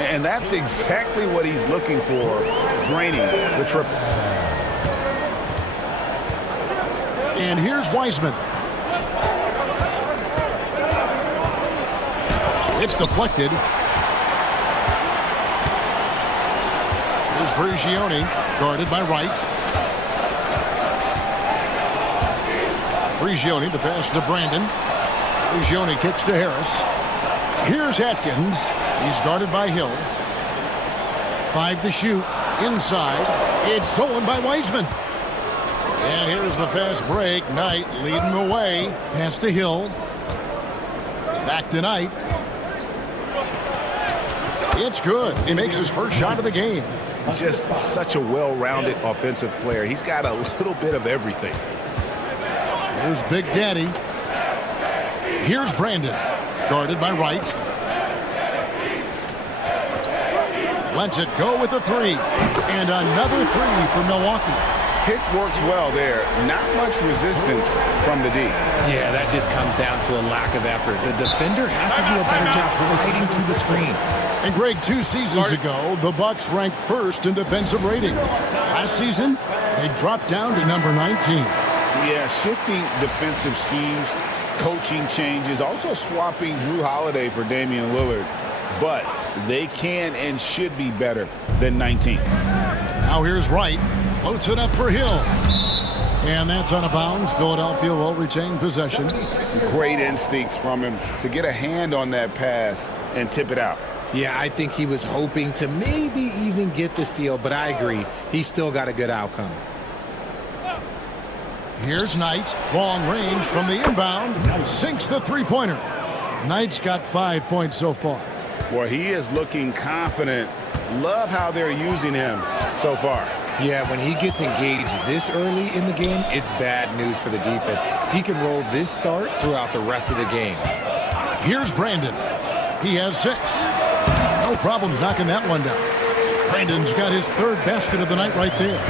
And that's exactly what he's looking for, draining the triple. And here's Wiseman. It's deflected. Here's Prigioni, guarded by Wright. Prigioni, the pass to Brandon. Prigioni kicks to Harris. Here's Atkins. He's guarded by Hill. 5 to shoot. Inside. It's stolen by Wiseman. And here's the fast break. Knight leading the way. Pass to Hill. Back to Knight. It's good. He makes his first shot of the game. Just such a well-rounded offensive player. He's got a little bit of everything. Here's Big Daddy. Here's Brandon, guarded by Wright. Lets it go with a 3. And another 3 for Milwaukee. Pick works well there. Not much resistance from the D. Yeah, that just comes down to a lack of effort. The defender has to do a better job fighting through the screen. And Greg, 2 seasons ago, the Bucks ranked first in defensive rating. Last season, they dropped down to number 19. Yeah, shifting defensive schemes, coaching changes, also swapping Drew Holiday for Damian Lillard. But they can and should be better than 19. Now here's Wright. Floats it up for Hill. And that's out of bounds. Philadelphia will retain possession. Great instincts from him to get a hand on that pass and tip it out. Yeah, I think he was hoping to maybe even get the steal, but I agree. He still got a good outcome. Here's Knight. Long range from the inbound. Sinks the three-pointer. Knight's got 5 points so far. Boy, he is looking confident. Love how they're using him so far. Yeah, when he gets engaged this early in the game, it's bad news for the defense. He can roll this start throughout the rest of the game. Here's Brandon. He has 6. No problems knocking that one down. Brandon's got his 3rd basket of the night right there.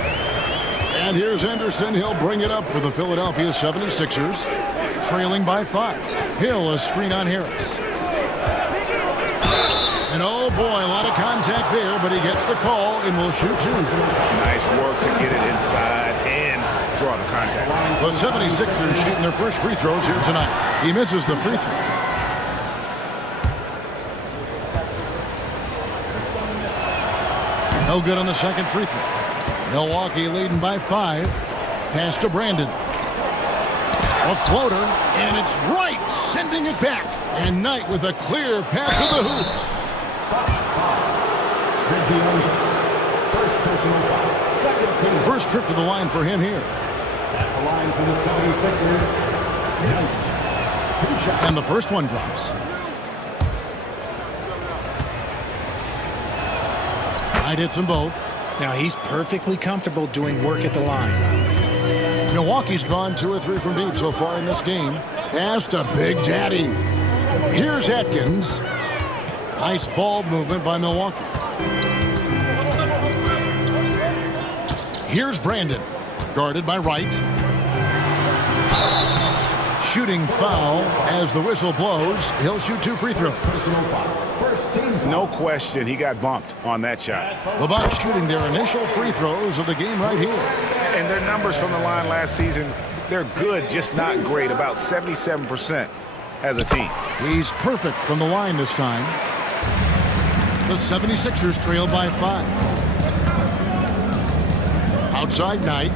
And here's Anderson. He'll bring it up for the Philadelphia 76ers, trailing by 5. Hill, a screen on Harris. And oh boy, a lot of contact there, but he gets the call and will shoot 2. Nice work to get it inside and draw the contact. The 76ers shooting their first free throws here tonight. He misses the free throw. No good on the second free throw. Milwaukee leading by 5. Pass to Brandon. A floater, and it's Wright sending it back. And Knight with a clear path to the hoop. First trip to the line for him here. At the line for the 76ers, Knight. 2 shots. And the first one drops. Knight hits them both. Now he's perfectly comfortable doing work at the line. Milwaukee's gone 2 or 3 from deep so far in this game. Pass to Big Daddy. Here's Atkins. Nice ball movement by Milwaukee. Here's Brandon, guarded by Wright. Shooting foul as the whistle blows. He'll shoot 2 free throws. No question, he got bumped on that shot. The Bucks shooting their initial free throws of the game right here. And their numbers from the line last season, they're good, just not great. About 77% as a team. He's perfect from the line this time. The 76ers trail by 5. Outside Knight.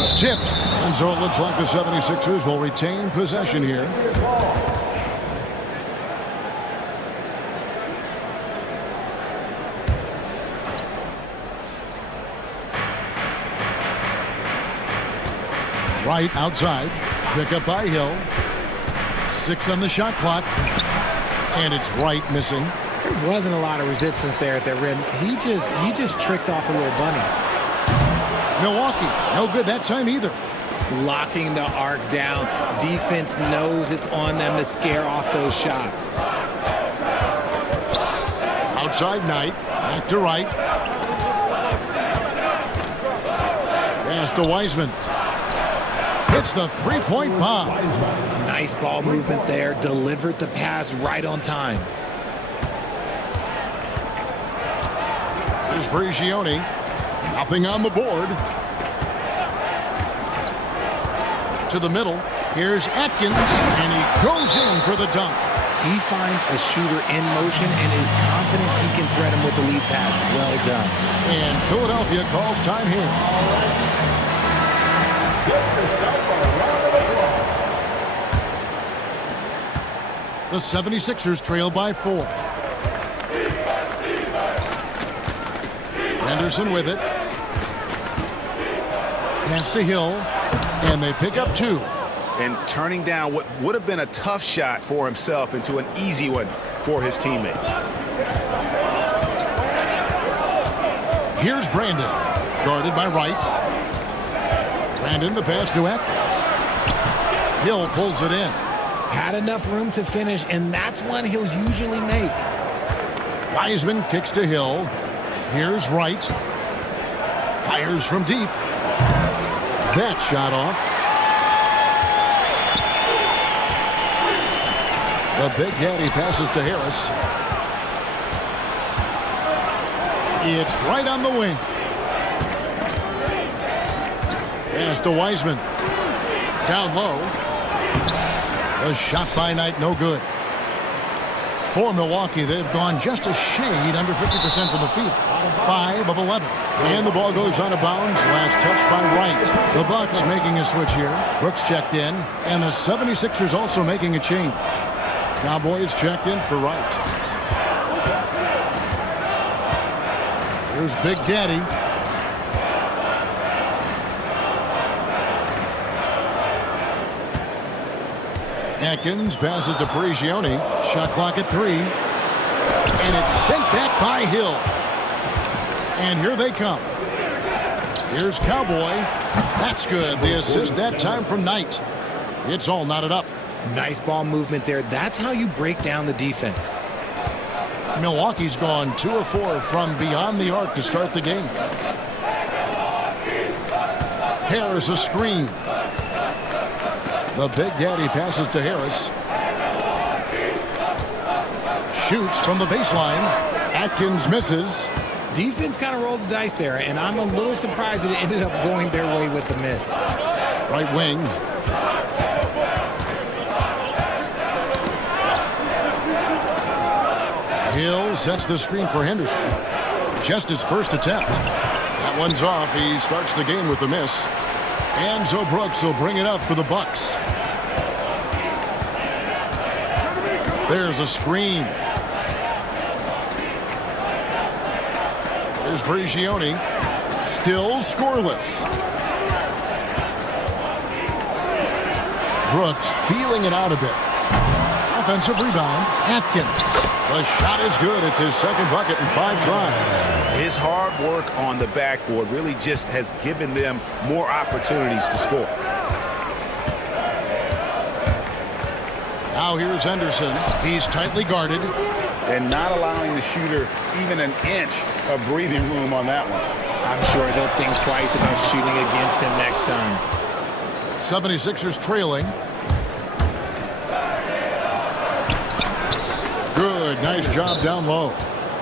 It's tipped. And so it looks like the 76ers will retain possession here. Wright outside. Pick up by Hill. 6 on the shot clock. And it's Wright missing. There wasn't a lot of resistance there at the rim. He just tricked off a little bunny. Milwaukee, no good that time either. Locking the arc down. Defense knows it's on them to scare off those shots. Outside Knight. Back to Wright. Pass to Wiseman. hits the three-point bomb. Nice ball movement there. Delivered the pass right on time. Here's Prigioni. Nothing on the board. To the middle. Here's Atkins, and he goes in for the dunk. He finds a shooter in motion and is confident he can thread him with the lead pass. Well done. And Philadelphia calls time here. The 76ers trail by 4. Anderson with it. Pass to Hill, and they pick up 2. And turning down what would have been a tough shot for himself into an easy one for his teammate. Here's Brandon, guarded by Wright. Brandon, the pass to Atkins. Hill pulls it in. Had enough room to finish, and that's one he'll usually make. Wiseman kicks to Hill. Here's Wright. Fires from deep. That shot off. The Big Daddy passes to Harris. It's right on the wing. Pass to Wiseman. Down low. The shot by Knight, no good. For Milwaukee, they've gone just a shade under 50% from the field. 5 of 11. And the ball goes out of bounds. Last touch by Wright. The Bucks making a switch here. Brooks checked in. And the 76ers also making a change. Cowboys checked in for Wright. Here's Big Daddy. Atkins passes to Prigioni. Shot clock at 3. And it's sent back by Hill. And here they come. Here's Cowboy. That's good. The assist that time from Knight. It's all knotted up. Nice ball movement there. That's how you break down the defense. Milwaukee's gone 2 of 4 from beyond the arc to start the game. Harris a screen. The Big Daddy passes to Harris. Shoots from the baseline. Atkins misses. Defense kind of rolled the dice there, and I'm a little surprised that it ended up going their way with the miss. Right wing. Hill sets the screen for Henderson. Just his first attempt. That one's off. He starts the game with a miss. And so Brooks will bring it up for the Bucks. There's a screen. There's Prigioni. Still scoreless. Brooks feeling it out a bit. Offensive rebound. Atkins. The shot is good. It's his second bucket in 5 tries. His hard work on the backboard really just has given them more opportunities to score. Now here's Henderson. He's tightly guarded. And not allowing the shooter even an inch of breathing room on that one. I'm sure they'll think twice about shooting against him next time. 76ers trailing. Good, nice job down low.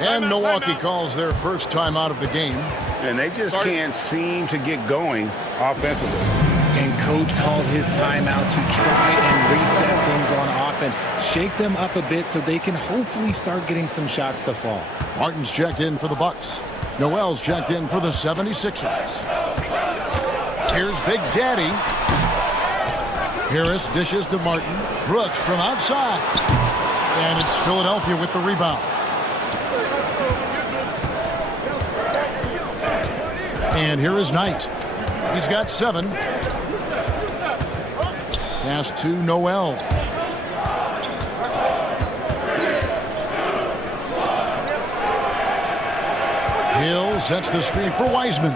And Milwaukee calls their first time out of the game. And they just can't seem to get going offensively. And coach called his timeout to try and reset things on offense. Shake them up a bit so they can hopefully start getting some shots to fall. Martin's checked in for the Bucks. Noel's checked in for the 76ers. Here's Big Daddy. Harris dishes to Martin. Brooks from outside. And it's Philadelphia with the rebound. And here is Knight. He's got 7. Pass to Noel. Hill sets the screen for Wiseman.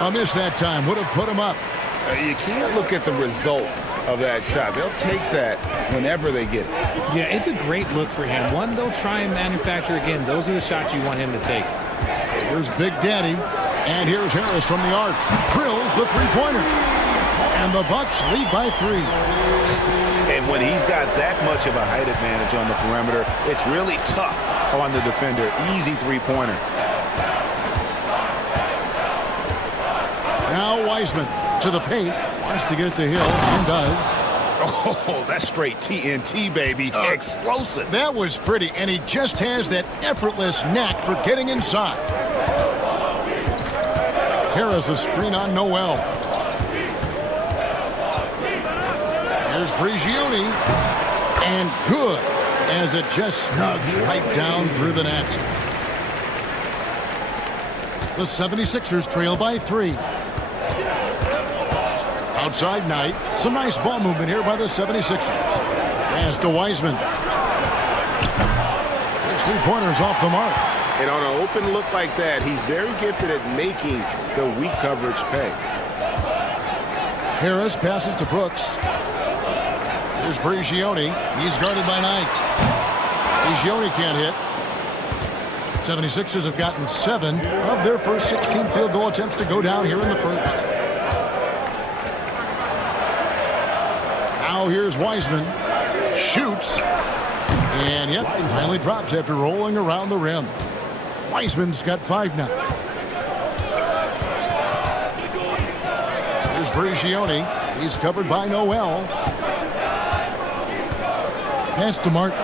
A miss that time. Would have put him up. You can't look at the result of that shot. They'll take that whenever they get it. Yeah, it's a great look for him. One they'll try and manufacture again. Those are the shots you want him to take. Here's Big Daddy. And here's Harris from the arc. Drills the three-pointer. And the Bucks lead by 3. And when he's got that much of a height advantage on the perimeter, it's really tough on the defender. Easy three-pointer. Now Wiseman to the paint. Wants to get it to Hill and does. Oh, that's straight TNT, baby. Explosive. That was pretty, and he just has that effortless knack for getting inside. Harris a screen on Noel. There's Prigioni. And good, as it just snugs right down through the net. The 76ers trail by 3. Outside Knight. Some nice ball movement here by the 76ers. Pass to Wiseman. His three-pointer's off the mark. And on an open look like that, he's very gifted at making the weak coverage pay. Harris passes to Brooks. Here's Prigioni. He's guarded by Knight. Prigioni can't hit. 76ers have gotten 7 of their first 16 field goal attempts to go down here in the first. Now here's Wiseman. Shoots. And yep, finally drops after rolling around the rim. Wiseman's got 5 now. Here's Prigioni. He's covered by Noel. Pass to Martin.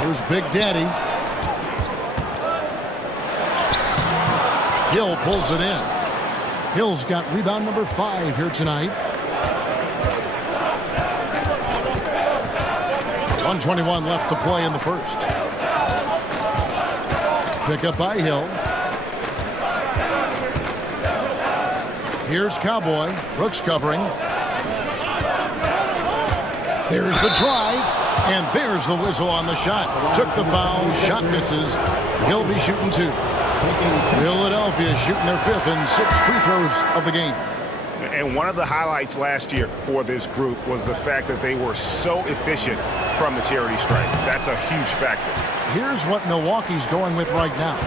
Here's Big Daddy. Hill pulls it in. Hill's got rebound number 5 here tonight. 1:21 left to play in the first. Pick up by Hill. Here's Cowboy. Brooks covering. There's the drive. And there's the whistle on the shot. Took the foul. Shot misses. He'll be shooting 2. Philadelphia shooting their 5th and 6th free throws of the game. And one of the highlights last year for this group was the fact that they were so efficient from the charity stripe. That's a huge factor. Here's what Milwaukee's going with right now.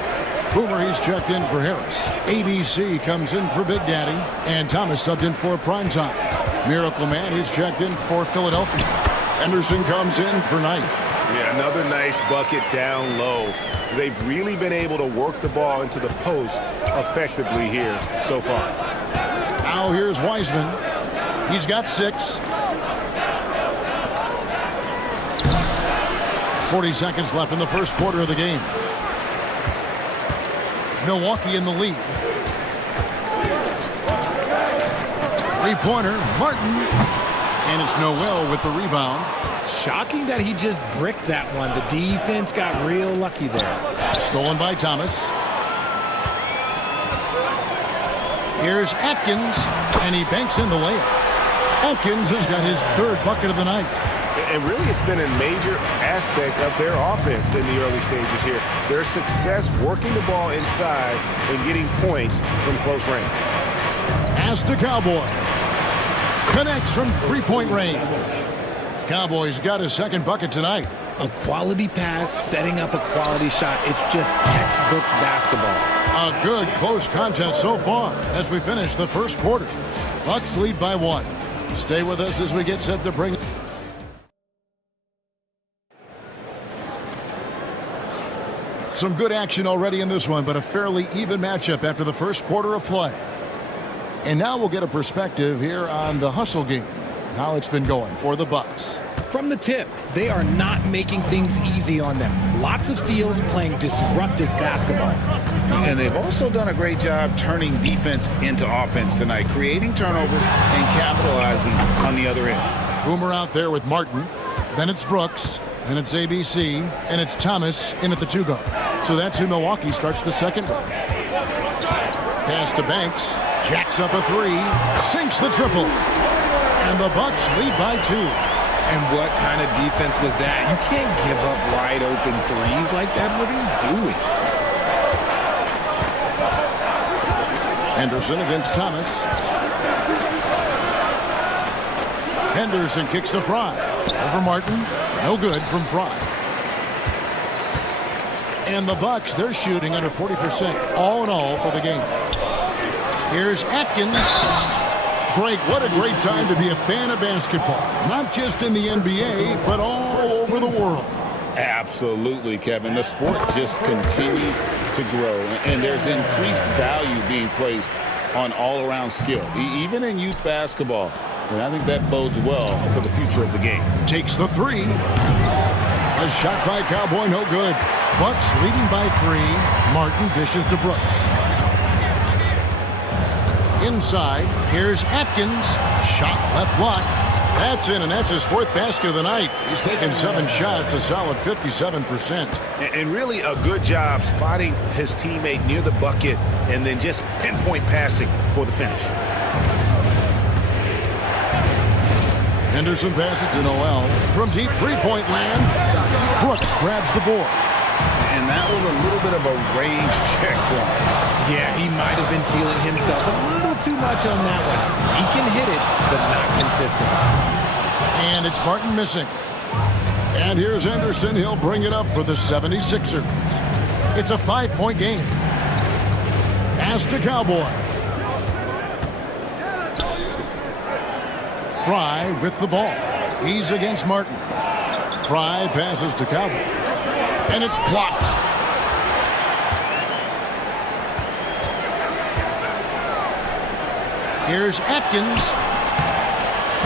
Boomer, he's checked in for Harris. ABC comes in for Big Daddy. And Thomas subbed in for Primetime. Miracle Man, he's checked in for Philadelphia. Henderson comes in for Knight. Yeah, another nice bucket down low. They've really been able to work the ball into the post effectively here so far. Now here's Wiseman. He's got 6. 40 seconds left in the first quarter of the game. Milwaukee in the lead. Three-pointer, Martin. And it's Noel with the rebound. Shocking that he just bricked that one. The defense got real lucky there. Stolen by Thomas. Here's Atkins, and he banks in the layup. Atkins has got his 3rd bucket of the night. And really, it's been a major aspect of their offense in the early stages here. Their success working the ball inside and getting points from close range. Pass to Cowboy. Connects from three-point range. Cowboys got his 2nd bucket tonight. A quality pass, setting up a quality shot. It's just textbook basketball. A good close contest so far as we finish the first quarter. Bucks lead by 1. Stay with us as we get set to bring... Some good action already in this one, but a fairly even matchup after the first quarter of play. And now we'll get a perspective here on the hustle game, how it's been going for the Bucks. From the tip, they are not making things easy on them. Lots of steals, playing disruptive basketball. And they've also done a great job turning defense into offense tonight, creating turnovers and capitalizing on the other end. Boomer out there with Martin. Then it's Brooks. Then it's ABC. And it's Thomas in at the 2 guard. So that's who Milwaukee starts the second with. Pass to Banks. Jacks up a 3. Sinks the triple. And the Bucks lead by 2. And what kind of defense was that? You can't give up wide open threes like that. What are you doing? Henderson against Thomas. Henderson kicks to Fry. Over Martin. No good from Fry. And the Bucks, they're shooting under 40% all in all for the game. Here's Atkins. Greg, what a great time to be a fan of basketball. Not just in the NBA, but all over the world. Absolutely, Kevin. The sport just continues to grow, and there's increased value being placed on all-around skill, even in youth basketball. And I think that bodes well for the future of the game. Takes the three. A shot by Cowboy, no good. Bucks leading by 3. Martin dishes to Brooks. Inside, here's Atkins. Shot left block. That's in, and that's his 4th basket of the night. He's taken 7 shots, a solid 57%. And really a good job spotting his teammate near the bucket and then just pinpoint passing for the finish. Henderson passes to Noel. From deep three-point land, Brooks grabs the board. And that was a little bit of a range check for him. Yeah, he might have been feeling himself a little too much on that one. He can hit it, but not consistent. And it's Martin missing. And here's Henderson. He'll bring it up for the 76ers. It's a 5-point game. Pass to Cowboy. Fry with the ball. He's against Martin. Fry passes to Cowboy. And it's blocked. Here's Atkins.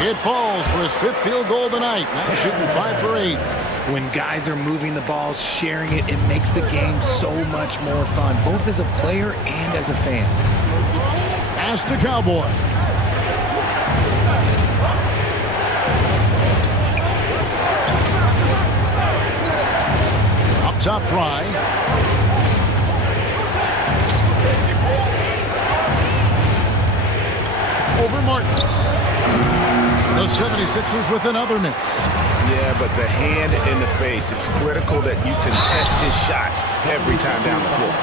It falls for his 5th field goal of the night. Now shooting 5 for 8. When guys are moving the ball, sharing it, it makes the game so much more fun, both as a player and as a fan. Pass to Cowboy. Up top, Fry. Over Martin. The 76ers with another miss. Yeah, but the hand in the face, it's critical that you contest his shots every time down the floor.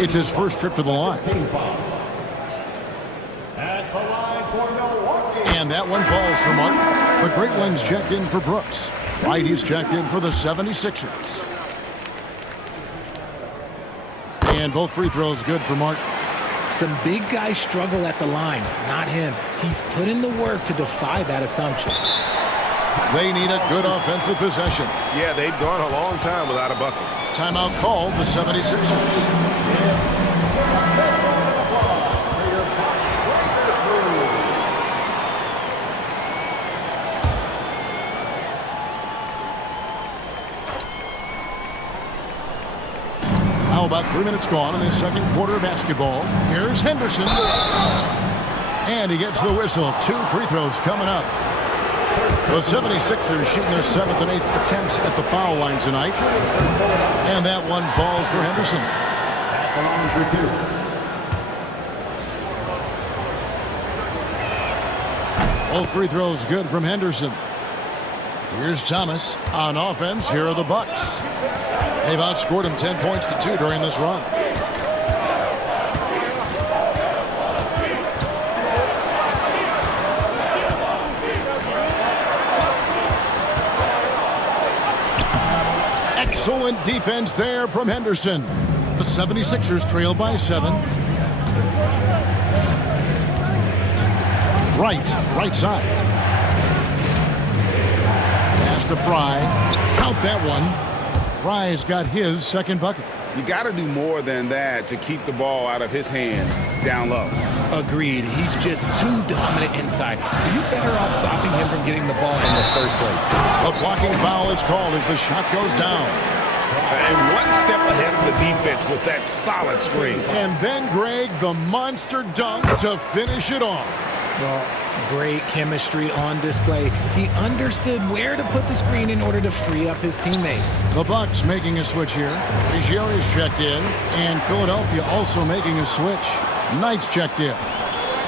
It's his first trip to the line. At the line for Milwaukee. And that one falls for Martin. The Great One's checked in for Brooks. Right, he's checked in for the 76ers. And both free throws good for Martin. Some big guys struggle at the line, not him. He's put in the work to defy that assumption. They need a good offensive possession. Yeah, they've gone a long time without a bucket. Timeout called, the 76ers. Now about 3 minutes gone in the second quarter of basketball. Here's Henderson. And he gets the whistle. 2 free throws coming up. The 76ers shooting their 7th and 8th attempts at the foul line tonight. And that one falls for Henderson. At the line for 2. Both free throws good from Henderson. Here's Thomas. On offense, here are the Bucks. They've outscored him 10 points to 2 during this run. Excellent defense there from Henderson. The 76ers trail by 7. Right side. Pass to Fry. Count that one. Fry's got his second bucket. You got to do more than that to keep the ball out of his hands down low. Agreed. He's just too dominant inside. So you're better off stopping him from getting the ball in the first place. A blocking foul is called as the shot goes down. And one step ahead of the defense with that solid screen. And then, Greg, the monster dunk to finish it off. Well, great chemistry on display. He understood where to put the screen in order to free up his teammate. The Bucks making a switch here. Regione's checked in. And Philadelphia also making a switch. Knight's checked in.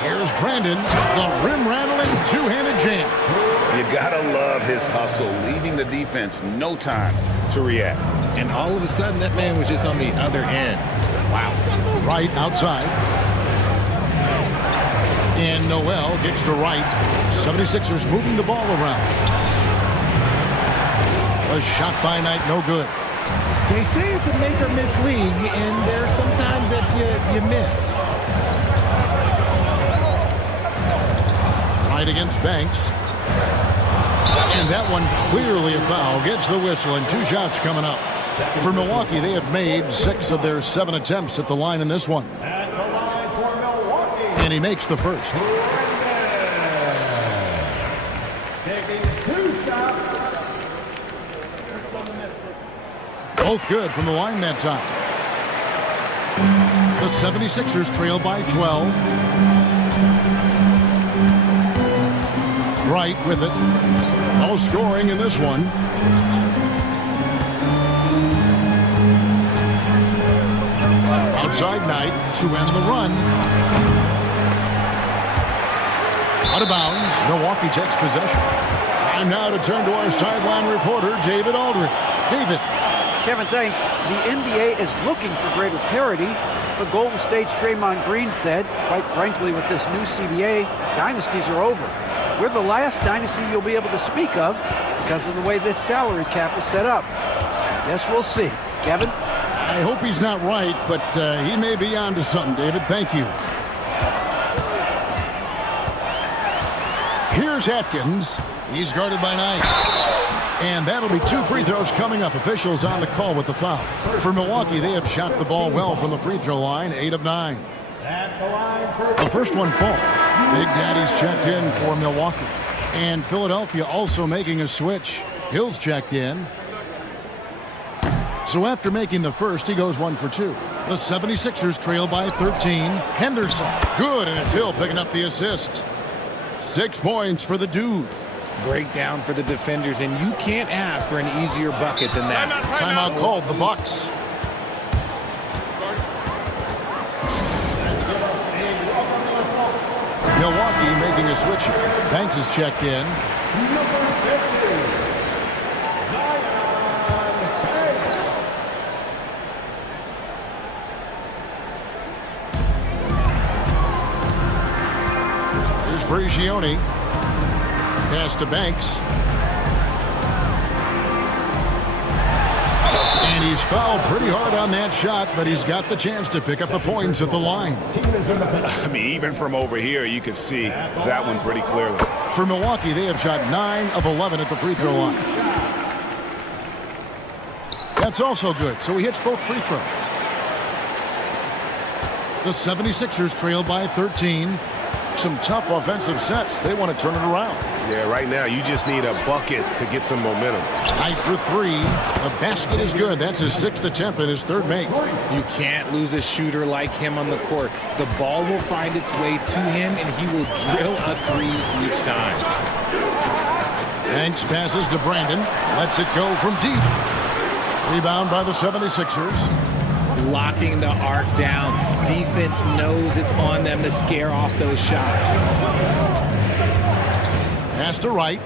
Here's Brandon, the rim-rattling two-handed jam. You gotta love his hustle, leaving the defense no time to react. And all of a sudden, that man was just on the other end. Wow. Right outside. And Noel kicks to right. 76ers moving the ball around. A shot by Knight, no good. They say it's a make or miss league, and there's sometimes that you miss. Right against Banks. And that one clearly a foul. Gets the whistle, and 2 shots coming up. For Milwaukee, they have made 6 of their 7 attempts at the line in this one. At the line for Milwaukee. And he makes the first. Taking 2 shots. Both good from the line that time. The 76ers trail by 12. Right with it. No scoring in this one. Outside Knight to end the run. Out of bounds. Milwaukee takes possession. Time now to turn to our sideline reporter, David Aldridge. David. Kevin, thanks. The NBA is looking for greater parity, but Golden State's Draymond Green said, quite frankly, with this new CBA, dynasties are over. We're the last dynasty you'll be able to speak of because of the way this salary cap is set up. I guess we'll see. Kevin? I hope he's not right, but he may be onto something, David. Thank you. Here's Atkins. He's guarded by Knight. And that'll be 2 free throws coming up. Officials on the call with the foul. For Milwaukee, they have shot the ball well from the free throw line, 8 of 9. At the line for The first one falls. Big Daddy's checked in for Milwaukee. And Philadelphia also making a switch. Hill's checked in. So after making the first, he goes 1 for 2. The 76ers trail by 13. Henderson. Good, and it's Hill picking up the assist. 6 points for the dude. Breakdown for the defenders, and you can't ask for an easier bucket than that. Timeout called, the Bucks. Milwaukee making a switch here. Banks is checked in. number 50. Here's Prigioni. Pass to Banks. And he's fouled pretty hard on that shot, but he's got the chance to pick up the points at the line. I mean, even from over here, you can see that one pretty clearly. For Milwaukee, they have shot 9 of 11 at the free throw line. That's also good, so he hits both free throws. The 76ers trail by 13. Some tough offensive sets. They want to turn it around. Yeah, right now you just need a bucket to get some momentum. Knight for 3. The basket is good. That's his 6th attempt and his 3rd make. You can't lose a shooter like him on the court. The ball will find its way to him, and he will drill a 3 each time. Banks passes to Brandon. Lets it go from deep. Rebound by the 76ers. Locking the arc down. Defense knows it's on them to scare off those shots. Pass to Wright.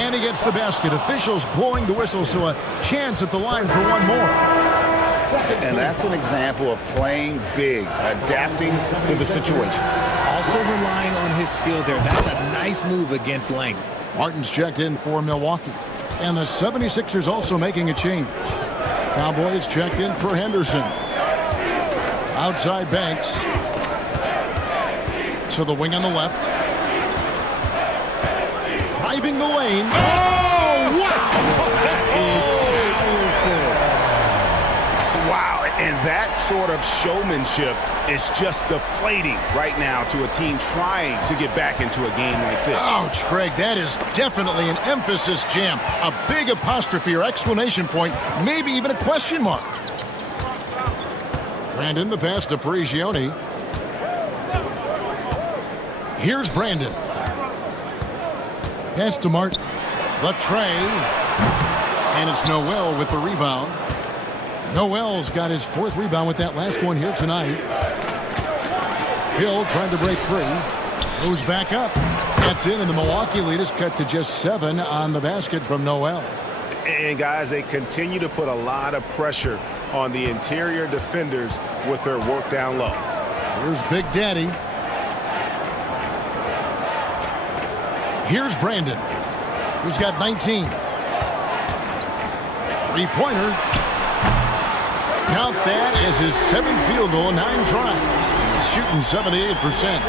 And he gets the basket. Officials blowing the whistle, so a chance at the line for one more. And that's an example of playing big, adapting to the situation. Also relying on his skill there. That's a nice move against length. Martin's checked in for Milwaukee. And the 76ers also making a change. Cowboys checked in for Henderson. Outside Banks. To the wing on the left. Driving the lane. Oh, wow! That is powerful. Wow, and that sort of showmanship is just deflating right now to a team trying to get back into a game like this. Ouch, Greg, that is definitely an emphasis jam. A big apostrophe or exclamation point, maybe even a question mark. Brandon, the pass to Prigioni. Here's Brandon. Pass to Martin. The tray. And it's Noel with the rebound. Noel's got his 4th rebound with that last one here tonight. Hill trying to break free. Goes back up. That's in, and the Milwaukee lead is cut to just 7 on the basket from Noel. And guys, they continue to put a lot of pressure on the interior defenders with their work down low. Here's Big Daddy. Here's Brandon, who's got 19. Three-pointer. Count that as his 7th field goal in 9 tries. He's shooting 78%.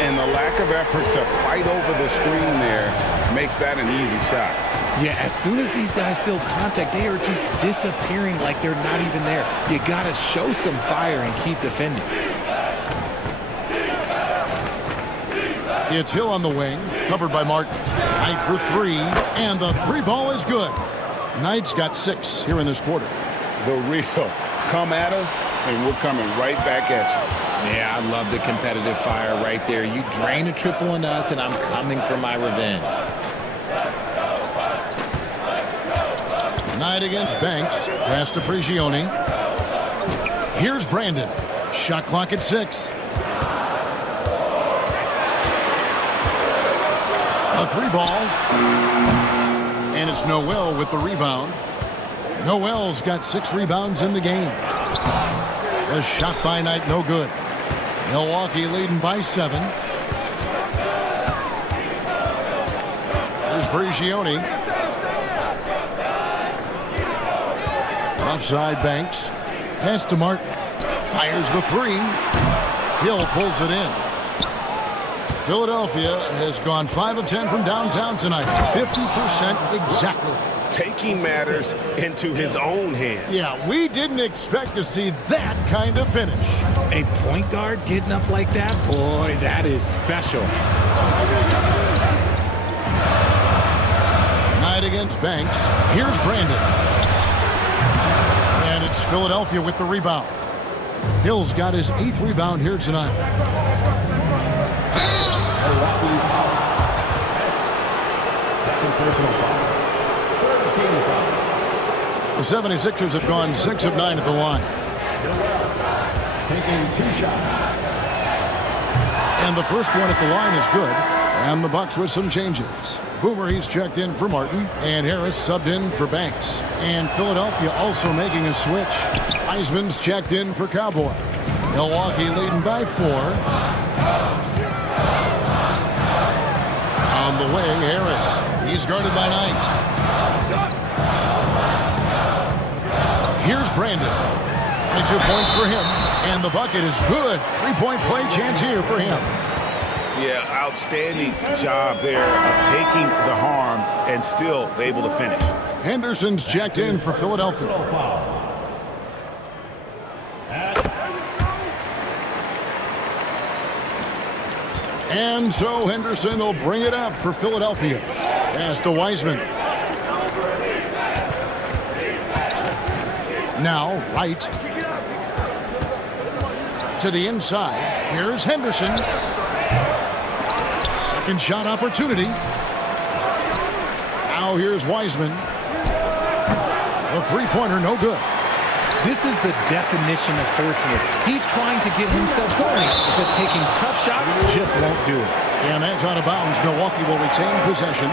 And the lack of effort to fight over the screen there makes that an easy shot. Yeah, as soon as these guys feel contact, they are just disappearing like they're not even there. You got to show some fire and keep defending. It's Hill on the wing, covered by Martin. Knight for 3, and the 3-ball is good. Knight's got 6 here in this quarter. The real come at us, and we're coming right back at you. Yeah, I love the competitive fire right there. You drain a triple on us, and I'm coming for my revenge. Knight against Banks. Pass to Prigioni. Here's Brandon. Shot clock at 6. A 3-ball. And it's Noel with the rebound. Noel's got 6 rebounds in the game. A shot by Knight, no good. Milwaukee leading by 7. There's Prigioni. Offside Banks. Pass to Martin. Fires the 3. Hill pulls it in. Philadelphia has gone 5 of 10 from downtown tonight. 50% exactly. Taking matters into his own hands. Yeah, we didn't expect to see that kind of finish. A point guard getting up like that? Boy, that is special. Knight against Banks. Here's Brandon. And it's Philadelphia with the rebound. Hill's got his 8th rebound here tonight. Second personal foul. Third team foul. The 76ers have gone 6 of 9 at the line. Taking 2 shots. And the first one at the line is good. And the Bucks with some changes. Boomer, he's checked in for Martin. And Harris subbed in for Banks. And Philadelphia also making a switch. Wiseman's checked in for Cowboy. Milwaukee leading by 4. On the wing, Harris. He's guarded by Knight. Here's Brandon. 22 points for him. And the bucket is good. 3-point play chance here for him. Yeah, outstanding job there of taking the harm and still able to finish. Henderson's checked in for Philadelphia. And so Henderson will bring it up for Philadelphia. Pass to Wiseman. Now Wright. To the inside. Here's Henderson. Second shot opportunity. Now here's Wiseman. The three-pointer, no good. This is the definition of forcing it. He's trying to get himself going, but taking tough shots just won't do it. And that's out of bounds. Milwaukee will retain possession.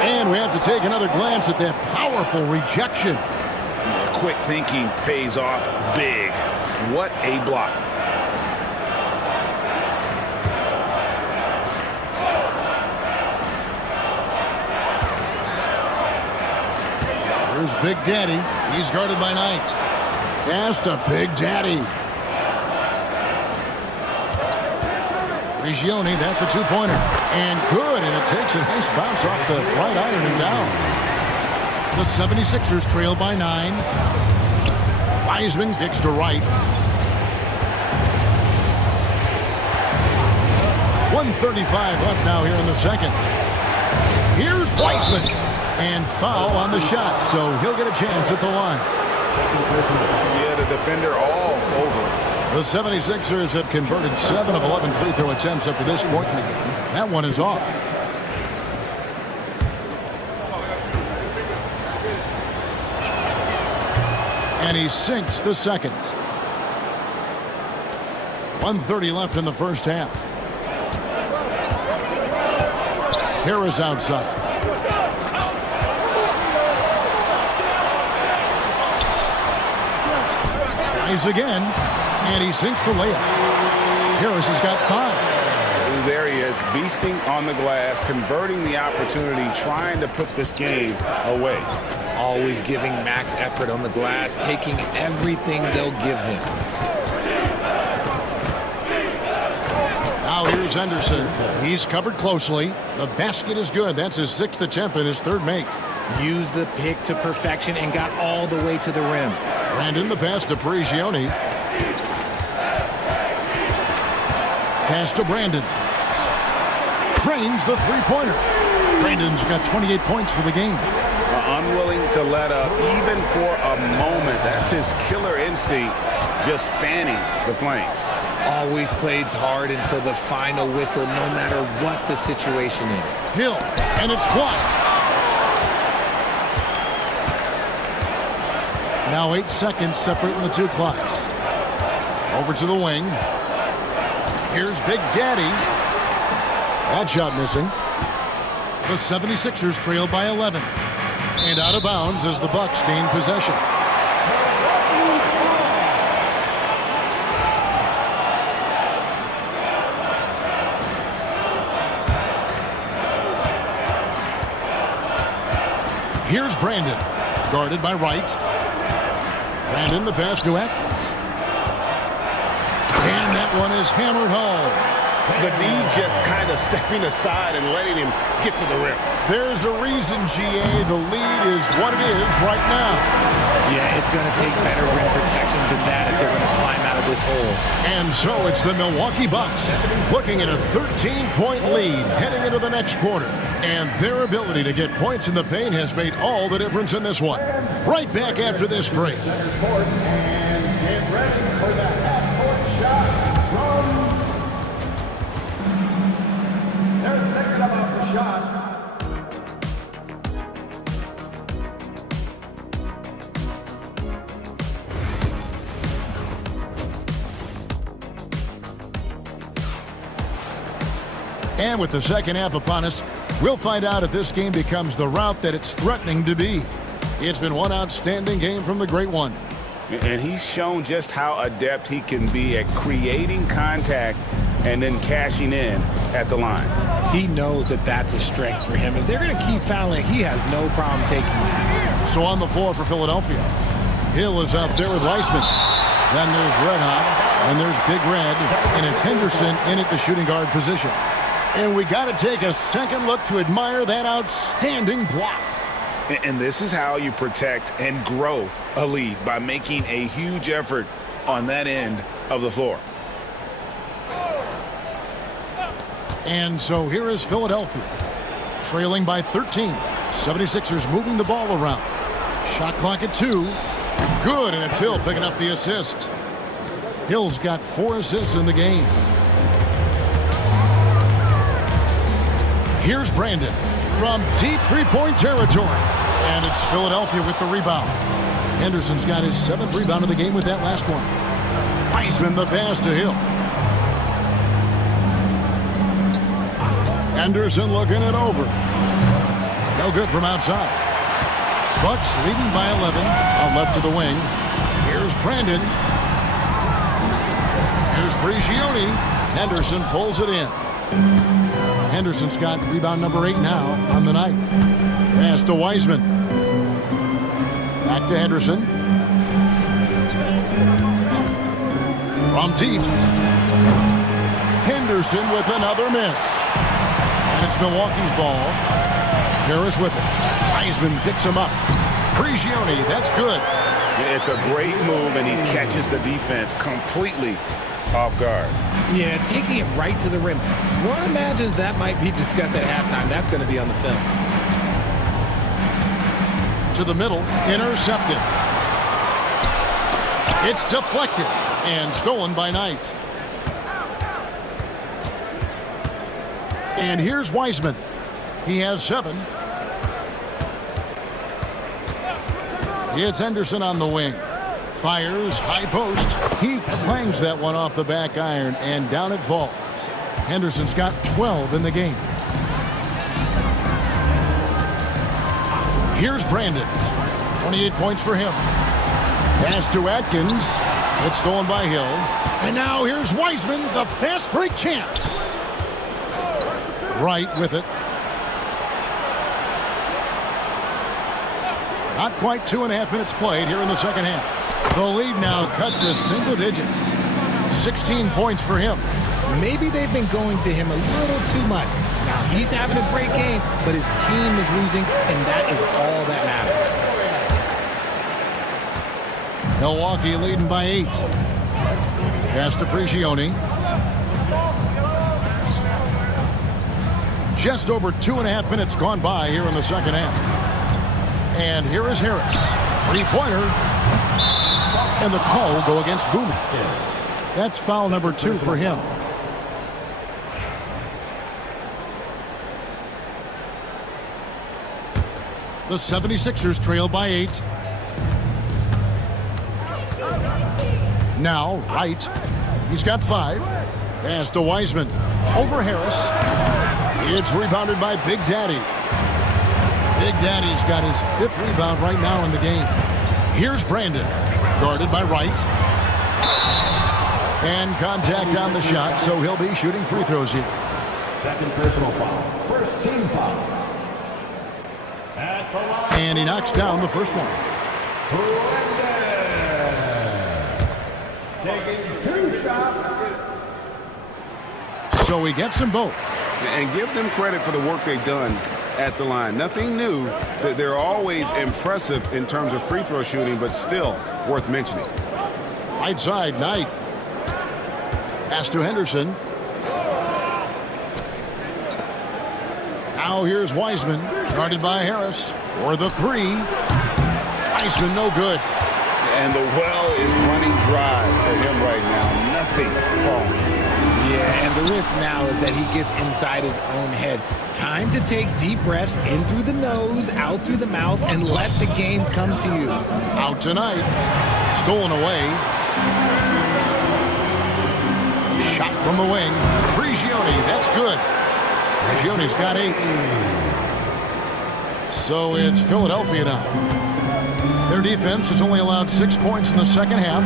And we have to take another glance at that powerful rejection. Quick thinking pays off big. What a block. Here's Big Daddy. He's guarded by Knight. Pass to Big Daddy. Prigioni, that's a two-pointer. And good, and it takes a nice bounce off the right iron and down. The 76ers trail by 9. Wiseman kicks to Wright. 1:35 left now here in the second. Here's Wiseman. And foul on the shot, so he'll get a chance at the line. Yeah, the defender all over. The 76ers have converted 7 of 11 free throw attempts up to this point in the game. That one is off. And he sinks the second. 1:30 left in the first half. Harris outside. Tries again, and he sinks the layup. Harris has got 5. There he is. just beasting on the glass, converting the opportunity, trying to put this game away. Always giving max effort on the glass, taking everything they'll give him. Now here's Henderson. He's covered closely. The basket is good. That's his 6th attempt and his 3rd make. Used the pick to perfection and got all the way to the rim. Brandon, the pass to Prigioni. Pass to Brandon. Drains the three-pointer. Brandon's got 28 points for the game. Unwilling to let up even for a moment. That's his killer instinct, just fanning the flames. Always plays hard until the final whistle, no matter what the situation is. Hill, and it's blocked. Now 8 seconds separating the 2 clocks. Over to the wing. Here's Big Daddy. That shot missing. The 76ers trail by 11. And out of bounds as the Bucks gain possession. Here's Brandon, guarded by Wright. Brandon, the pass to Atkins. And that one is hammered home. The D just kind of stepping aside and letting him get to the rim. There's a reason, GA, the lead is what it is right now. Yeah, it's going to take better rim protection than that if they're going to climb out of this hole. And so it's the Milwaukee Bucks looking at a 13-point lead heading into the next quarter. And their ability to get points in the paint has made all the difference in this one. Right back after this break. And get ready for the half-court shot from... They're thinking about the shot. And with the second half upon us, we'll find out if this game becomes the route that it's threatening to be. It's been one outstanding game from the Great One. And he's shown just how adept he can be at creating contact and then cashing in at the line. He knows that that's a strength for him. If they're going to keep fouling, he has no problem taking that. So on the floor for Philadelphia, Hill is out there with Weissman. Then there's Red Hot, and there's Big Red, and it's Henderson in at the shooting guard position. And we got to take a second look to admire that outstanding block. And this is how you protect and grow a lead, by making a huge effort on that end of the floor. And so here is Philadelphia, trailing by 13. 76ers moving the ball around. Shot clock at 2. Good, and it's Hill picking up the assist. Hill's got 4 assists in the game. Here's Brandon from deep three-point territory. And it's Philadelphia with the rebound. Henderson's got his 7th rebound of the game with that last one. Weissman the pass to Hill. Henderson looking it over. No good from outside. Bucks leading by 11 on left of the wing. Here's Brandon. Here's Prigioni. Henderson pulls it in. Henderson's got rebound number 8 now on the night. Pass to Weissman. Back to Henderson. From deep. Henderson with another miss. And it's Milwaukee's ball. Harris with it. Weissman picks him up. Prigioni, that's good. It's a great move, and he catches the defense completely off guard. Yeah, taking it right to the rim. One imagines that might be discussed at halftime. That's going to be on the film. To the middle, intercepted. It's deflected and stolen by Knight. And here's Weissman. He has 7. It's Henderson on the wing. Fires, high post. He clangs that one off the back iron, and down it falls. Henderson's got 12 in the game. Here's Brandon. 28 points for him. Pass to Atkins. It's stolen by Hill. And now here's Weissman, the fast break champs. Right with it. Not quite 2.5 minutes played here in the second half. The lead now cut to single digits. 16 points for him. Maybe they've been going to him a little too much. Now, he's having a great game, but his team is losing, and that is all that matters. Milwaukee leading by 8. Pass to Prigioni. Just over 2.5 minutes gone by here in the second half. And here is Harris. Three-pointer. And the call will go against Boomy. That's foul number 2 for him. The 76ers trail by 8. Now, Wright. He's got 5. Pass to Wiseman. Over Harris. It's rebounded by Big Daddy. Big Daddy's got his 5th rebound right now in the game. Here's Brandon. Guarded by Wright. And contact on the shot, so he'll be shooting free throws here. Second personal foul. First team foul. At the line. And he knocks down the first one. Taking 2 shots. So he gets them both. And give them credit for the work they've done at the line. Nothing new. They're always impressive in terms of free throw shooting, but still worth mentioning. Right side, Knight. Pass to Henderson. Now here's Wiseman. Guarded by Harris. For the 3. Wiseman no good. And the well is running dry for him right now. Nothing falling. Yeah, and the risk now is that he gets inside his own head. Time to take deep breaths in through the nose, out through the mouth, and let the game come to you. Out tonight. Stolen away. Shot from the wing. Prigioni, that's good. Prigioni's got 8. So it's Philadelphia now. Their defense has only allowed 6 points in the second half.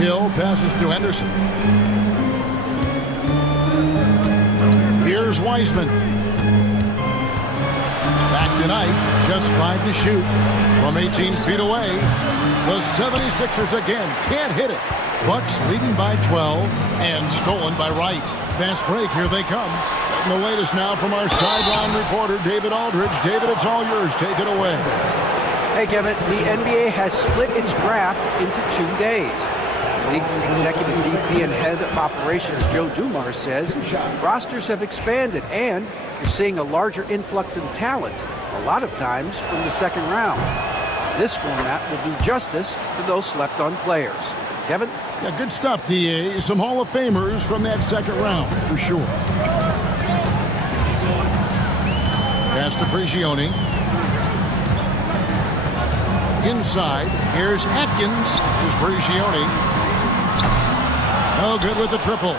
Hill passes to Henderson. Here's Wiseman. Back tonight, just 5 to shoot from 18 feet away. The 76ers again can't hit it. Bucks leading by 12 and stolen by Wright. Fast break, here they come. Getting the latest now from our sideline reporter, David Aldridge. David, it's all yours. Take it away. Hey, Kevin, the NBA has split its draft into 2 days. The league's executive VP and head of operations, Joe Dumars, says rosters have expanded and you're seeing a larger influx in talent, a lot of times from the second round. This format will do justice to those slept-on players. Kevin? Yeah, good stuff, D.A. Some Hall of Famers from that second round, for sure. Pass to Prigioni. Inside, here's Atkins. Here's Prigioni. No good with the triple.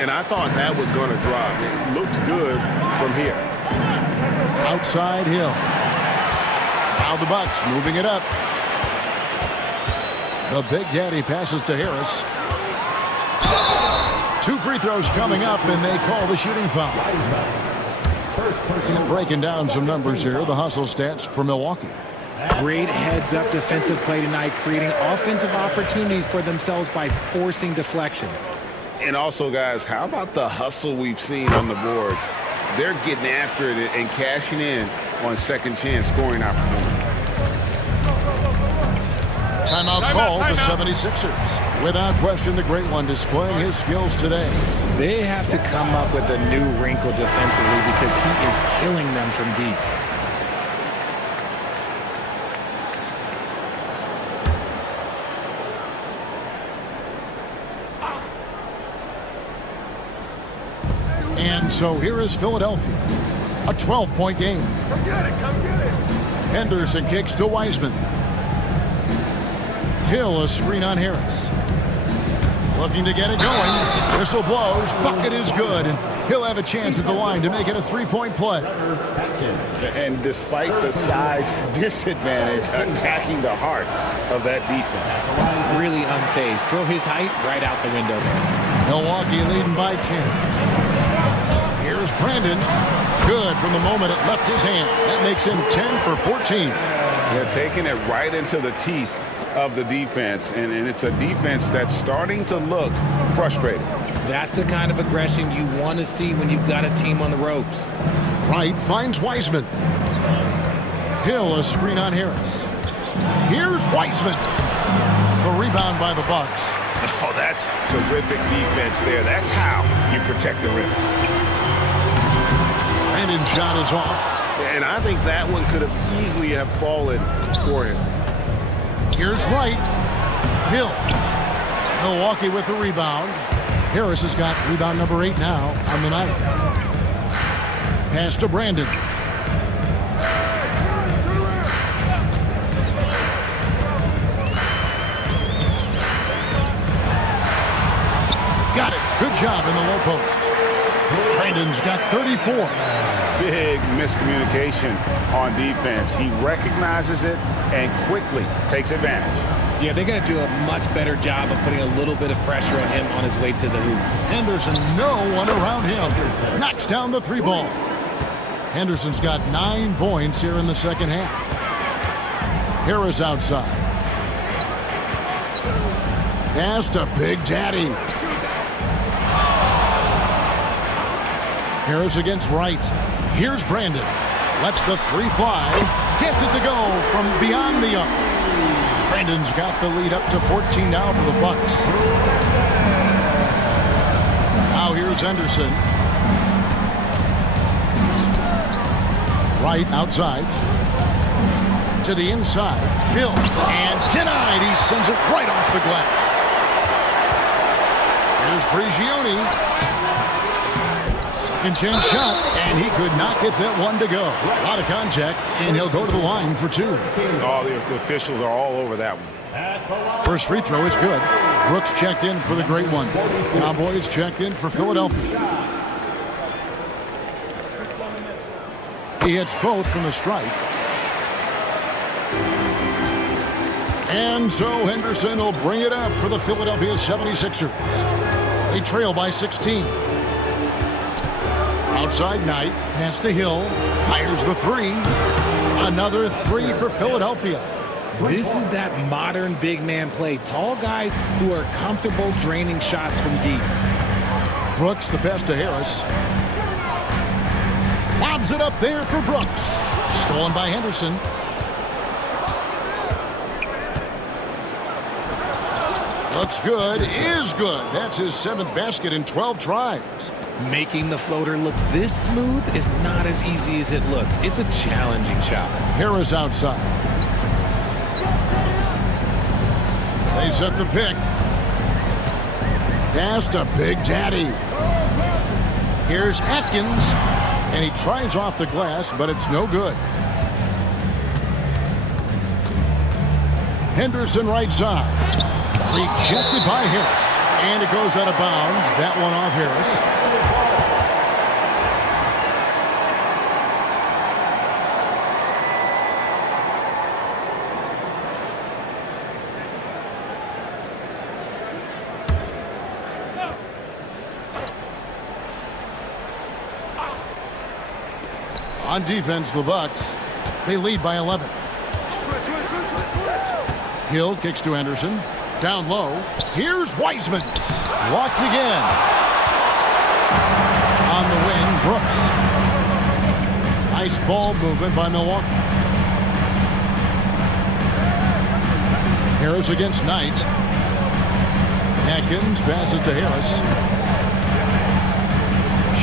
And I thought that was going to drop. It looked good from here. Outside Hill. Now the Bucks moving it up. The Big Daddy passes to Harris. 2 free throws coming up, and they call the shooting foul. And breaking down some numbers here, the hustle stats for Milwaukee. Great heads-up defensive play tonight, creating offensive opportunities for themselves by forcing deflections. And also, guys, how about the hustle we've seen on the boards? They're getting after it and cashing in on second chance scoring opportunities. Timeout called the 76ers. Without question, the great one displaying his skills today. They have to come up with a new wrinkle defensively because he is killing them from deep. And so here is Philadelphia. A 12-point game. Come get it, come get it. Henderson kicks to Wiseman. Hill, a screen on Harris. Looking to get it going. Whistle blows. Bucket is good. And he'll have a chance at the line to make it a 3-point play. And despite the size disadvantage, attacking the heart of that defense. Really unfazed. Throw his height right out the window there. Milwaukee leading by 10. Here's Brandon. Good from the moment it left his hand. That makes him 10 for 14. They're taking it right into the teeth of the defense, and it's a defense that's starting to look frustrated. That's the kind of aggression you want to see when you've got a team on the ropes. Wright finds Wiseman. Hill, a screen on Harris. Here's Wiseman. The rebound by the Bucks. Oh, that's terrific defense there. That's how you protect the rim. Brandon's shot is off. And I think that one could have easily have fallen for him. Here's Wright. Hill. Milwaukee with the rebound. Harris has got rebound number 8 now on the night. Pass to Brandon. Got it. Good job in the low post. Brandon's got 34. Big miscommunication on defense. He recognizes it and quickly takes advantage. Yeah, they're going to do a much better job of putting a little bit of pressure on him on his way to the hoop. Henderson, no one around him. Knocks down the 3 ball. Henderson's got 9 points here in the second half. Harris outside. Pass to Big Daddy. Harris against Wright. Here's Brandon. Lets the 3 fly. Gets it to go from beyond the arc. Brandon's got the lead up to 14 now for the Bucks. Now here's Henderson. Wright outside. To the inside. Hill. And denied. He sends it right off the glass. Here's Prigioni. Second chance shot, and he could not get that one to go. A lot of contact, and he'll go to the line for 2. Oh, the officials are all over that one. First free throw is good. Brooks checked in for the great one. Cowboys checked in for Philadelphia. He hits both from the strike. And so Henderson will bring it up for the Philadelphia 76ers. They trail by 16. Outside Knight, pass to Hill, fires the 3. Another 3 for Philadelphia. This is that modern big man play. Tall guys who are comfortable draining shots from deep. Brooks, the pass to Harris. Lobs it up there for Brooks. Stolen by Henderson. Looks good, is good. That's his 7th basket in 12 tries. Making the floater look this smooth is not as easy as it looks. It's a challenging shot. Harris outside. They set the pick. Pass to Big Daddy. Here's Atkins. And he tries off the glass, but it's no good. Henderson right side. Rejected by Harris. And it goes out of bounds. That one off Harris. On defense, the Bucks, they lead by 11. Hill kicks to Henderson. Down low. Here's Wiseman. Blocked again. On the wing, Brooks. Nice ball movement by Milwaukee. Harris against Knight. Atkins passes to Harris.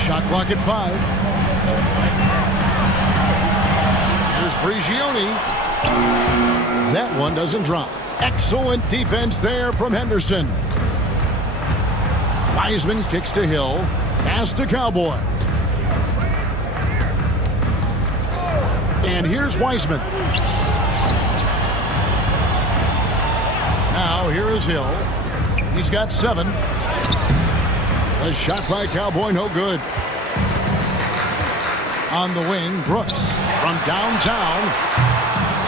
Shot clock at 5. Here's Prigioni. That one doesn't drop. Excellent defense there from Henderson. Wiseman kicks to Hill. Pass to Cowboy. And here's Wiseman. Now here is Hill. He's got 7. A shot by Cowboy, no good. On the wing, Brooks from downtown.